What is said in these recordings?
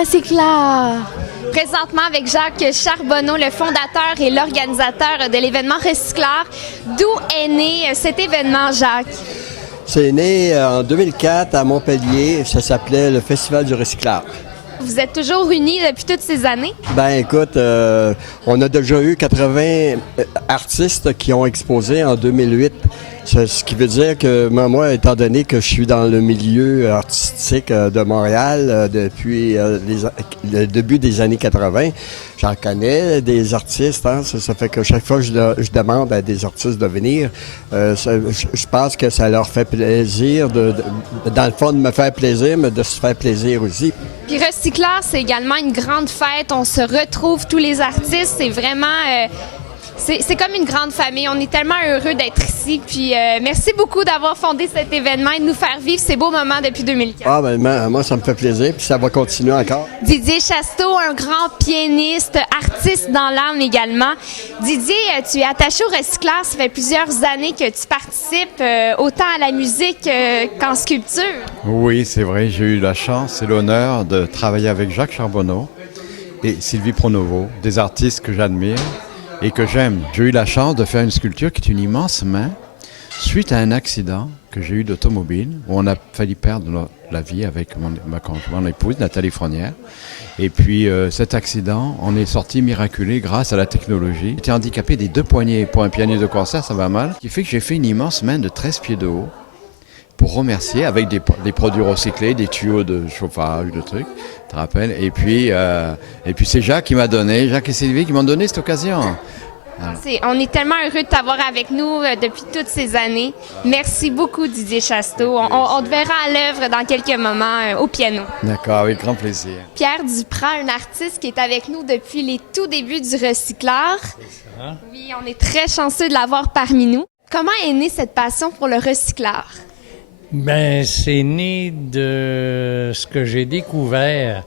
Recyclard. Présentement avec Jacques Charbonneau, le fondateur et l'organisateur de l'événement Recyclard. D'où est né cet événement, Jacques? C'est né en 2004 à Montpellier. Ça s'appelait le Festival du Recyclard. Vous êtes toujours unis depuis toutes ces années? Ben écoute, on a déjà eu 80 artistes qui ont exposé en 2008. Ce qui veut dire que moi, étant donné que je suis dans le milieu artistique de Montréal depuis le début des années 80, j'en connais des artistes. Hein, ça fait que chaque fois que je demande à des artistes de venir, je pense que ça leur fait plaisir, dans le fond, de me faire plaisir, mais de se faire plaisir aussi. Puis Recyclard, c'est également une grande fête. On se retrouve tous les artistes. C'est vraiment... C'est comme une grande famille. On est tellement heureux d'être ici. Puis merci beaucoup d'avoir fondé cet événement et de nous faire vivre ces beaux moments depuis 2004. Ah ben moi, ça me fait plaisir. Puis ça va continuer encore. Didier Chasteau, un grand pianiste, artiste dans l'âme également. Didier, tu es attaché au Recyclard. Ça fait plusieurs années que tu participes autant à la musique qu'en sculpture. Oui, c'est vrai. J'ai eu la chance et l'honneur de travailler avec Jacques Charbonneau et Sylvie Pronovo, des artistes que j'admire et que j'aime. J'ai eu la chance de faire une sculpture qui est une immense main suite à un accident que j'ai eu d'automobile où on a failli perdre la vie avec mon épouse Nathalie Fronière. Et puis cet accident, on est sorti miraculé grâce à la technologie. J'étais handicapé des 2 poignets. Pour un pianiste de concert, ça va mal. Ce qui fait que j'ai fait une immense main de 13 pieds de haut pour remercier avec des produits recyclés, des tuyaux de chauffage, de trucs, tu te rappelles. Et puis c'est Jacques et Sylvie qui m'ont donné cette occasion. On est tellement heureux de t'avoir avec nous depuis toutes ces années. Merci beaucoup, Didier Chasteau. On te verra à l'œuvre dans quelques moments au piano. D'accord, avec grand plaisir. Pierre Duprat, un artiste qui est avec nous depuis les tout débuts du Recyclard. C'est ça. Oui, on est très chanceux de l'avoir parmi nous. Comment est née cette passion pour le Recyclard? Ben, c'est né de ce que j'ai découvert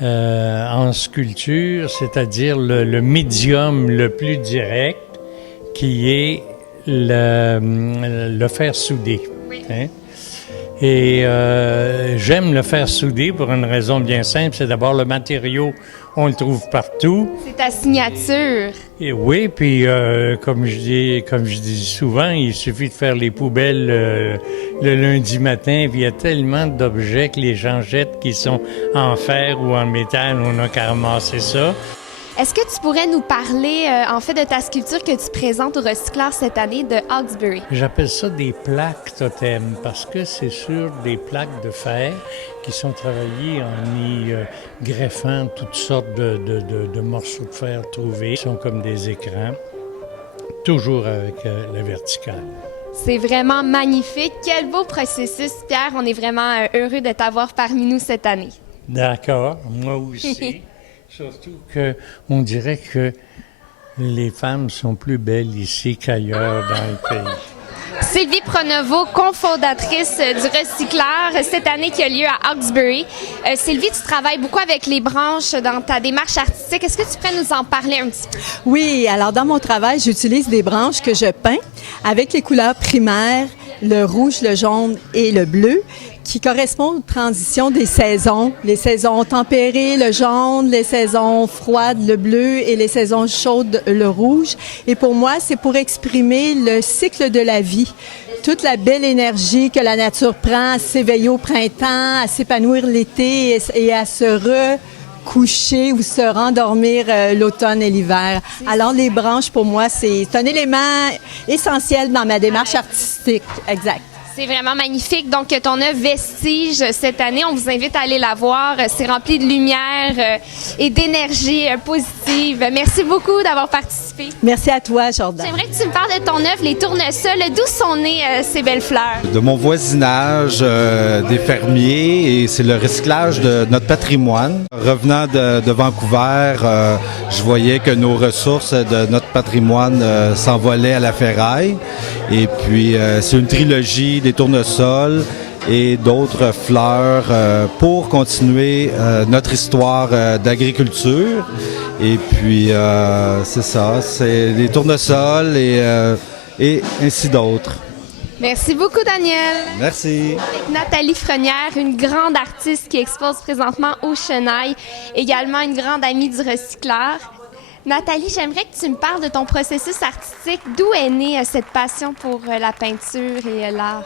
en sculpture, c'est-à-dire le médium le plus direct, qui est le fer soudé. Oui. Hein? Et j'aime le fer soudé pour une raison bien simple, c'est d'abord le matériau, on le trouve partout. C'est ta signature. Et oui, puis comme je dis souvent, il suffit de faire les poubelles le lundi matin, puis il y a tellement d'objets que les gens jettent qui sont en fer ou en métal, on n'a qu'à ramasser ça. Est-ce que tu pourrais nous parler, en fait, de ta sculpture que tu présentes au Recyclard cette année de Hawkesbury? J'appelle ça des plaques totems parce que c'est sur des plaques de fer qui sont travaillées en y greffant toutes sortes de morceaux de fer trouvés. Ils sont comme des écrans, toujours avec la verticale. C'est vraiment magnifique. Quel beau processus, Pierre. On est vraiment heureux de t'avoir parmi nous cette année. D'accord, moi aussi. Surtout qu'on dirait que les femmes sont plus belles ici qu'ailleurs dans le pays. Sylvie Pronovo, cofondatrice du Recyclard, cette année qui a lieu à Hawkesbury. Sylvie, tu travailles beaucoup avec les branches dans ta démarche artistique. Est-ce que tu pourrais nous en parler un petit peu? Oui, alors dans mon travail, j'utilise des branches que je peins avec les couleurs primaires, le rouge, le jaune et le bleu, qui correspondent aux transitions des saisons. Les saisons tempérées, le jaune, les saisons froides, le bleu, et les saisons chaudes, le rouge. Et pour moi, c'est pour exprimer le cycle de la vie. Toute la belle énergie que la nature prend à s'éveiller au printemps, à s'épanouir l'été et à se coucher ou se rendormir l'automne et l'hiver. Alors, les branches, pour moi, c'est un élément essentiel dans ma démarche artistique. Exact. C'est vraiment magnifique. Donc, ton œuvre Vestige, cette année, on vous invite à aller la voir. C'est rempli de lumière et d'énergie positive. Merci beaucoup d'avoir participé. Merci à toi, Jordan. J'aimerais que tu me parles de ton œuvre, Les Tournesols. D'où sont nées ces belles fleurs? De mon voisinage, des fermiers, et c'est le recyclage de notre patrimoine. Revenant de Vancouver, je voyais que nos ressources de notre patrimoine s'envolaient à la ferraille. Et puis, c'est une trilogie des tournesols et d'autres fleurs pour continuer notre histoire d'agriculture. Et puis, c'est ça, c'est des tournesols et ainsi d'autres. Merci beaucoup, Daniel. Merci. Avec Nathalie Frenière, une grande artiste qui expose présentement au Chenail, également une grande amie du recycleur. Nathalie, j'aimerais que tu me parles de ton processus artistique. D'où est née cette passion pour la peinture et l'art?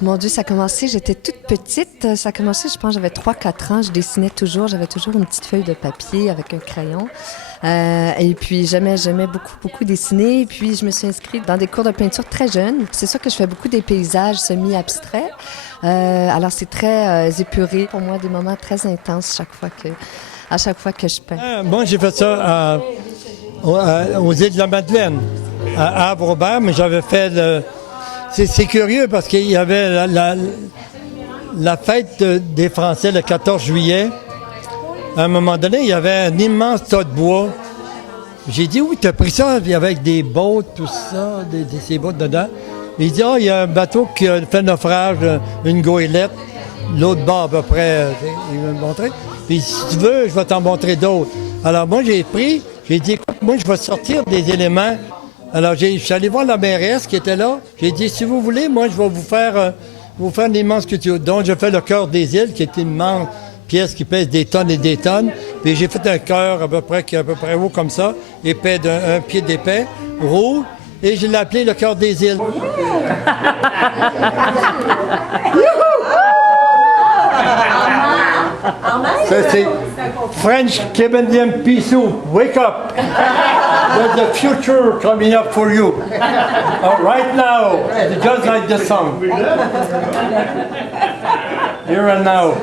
Mon Dieu, ça a commencé, j'étais toute petite. Ça a commencé, je pense, j'avais 3-4 ans. Je dessinais toujours, j'avais toujours une petite feuille de papier avec un crayon. Et puis, j'aimais beaucoup dessiner. Et puis, je me suis inscrite dans des cours de peinture très jeune. C'est sûr que je fais beaucoup des paysages semi-abstraits. Alors, c'est très épuré. Pour moi, des moments très intenses à chaque fois que je peins. Moi, j'ai fait ça aux îles de la Madeleine, à Havre-Aubert, mais j'avais fait C'est curieux parce qu'il y avait la fête des Français le 14 juillet. À un moment donné, il y avait un immense tas de bois. J'ai dit, oui, tu as pris ça avec des bottes, tout ça, ces bottes dedans. Il dit, il y a un bateau qui a fait naufrage, une goélette, l'autre bord à peu près, il m'a montré. Puis si tu veux, je vais t'en montrer d'autres. Alors moi, j'ai dit, écoute, moi, je vais sortir des éléments. Alors, je suis allé voir la mairesse qui était là. J'ai dit, si vous voulez, moi, je vais vous faire une immense sculpture. Donc, j'ai fait le cœur des îles, qui est une immense pièce qui pèse des tonnes et des tonnes. Puis j'ai fait un cœur qui est à peu près haut comme ça, épais d'un pied d'épais, rouge, et je l'ai appelé le cœur des îles. Ça, c'est French Canadian pea soup. Wake up! There's a future coming up for you. Right now, just like the song. Here and now.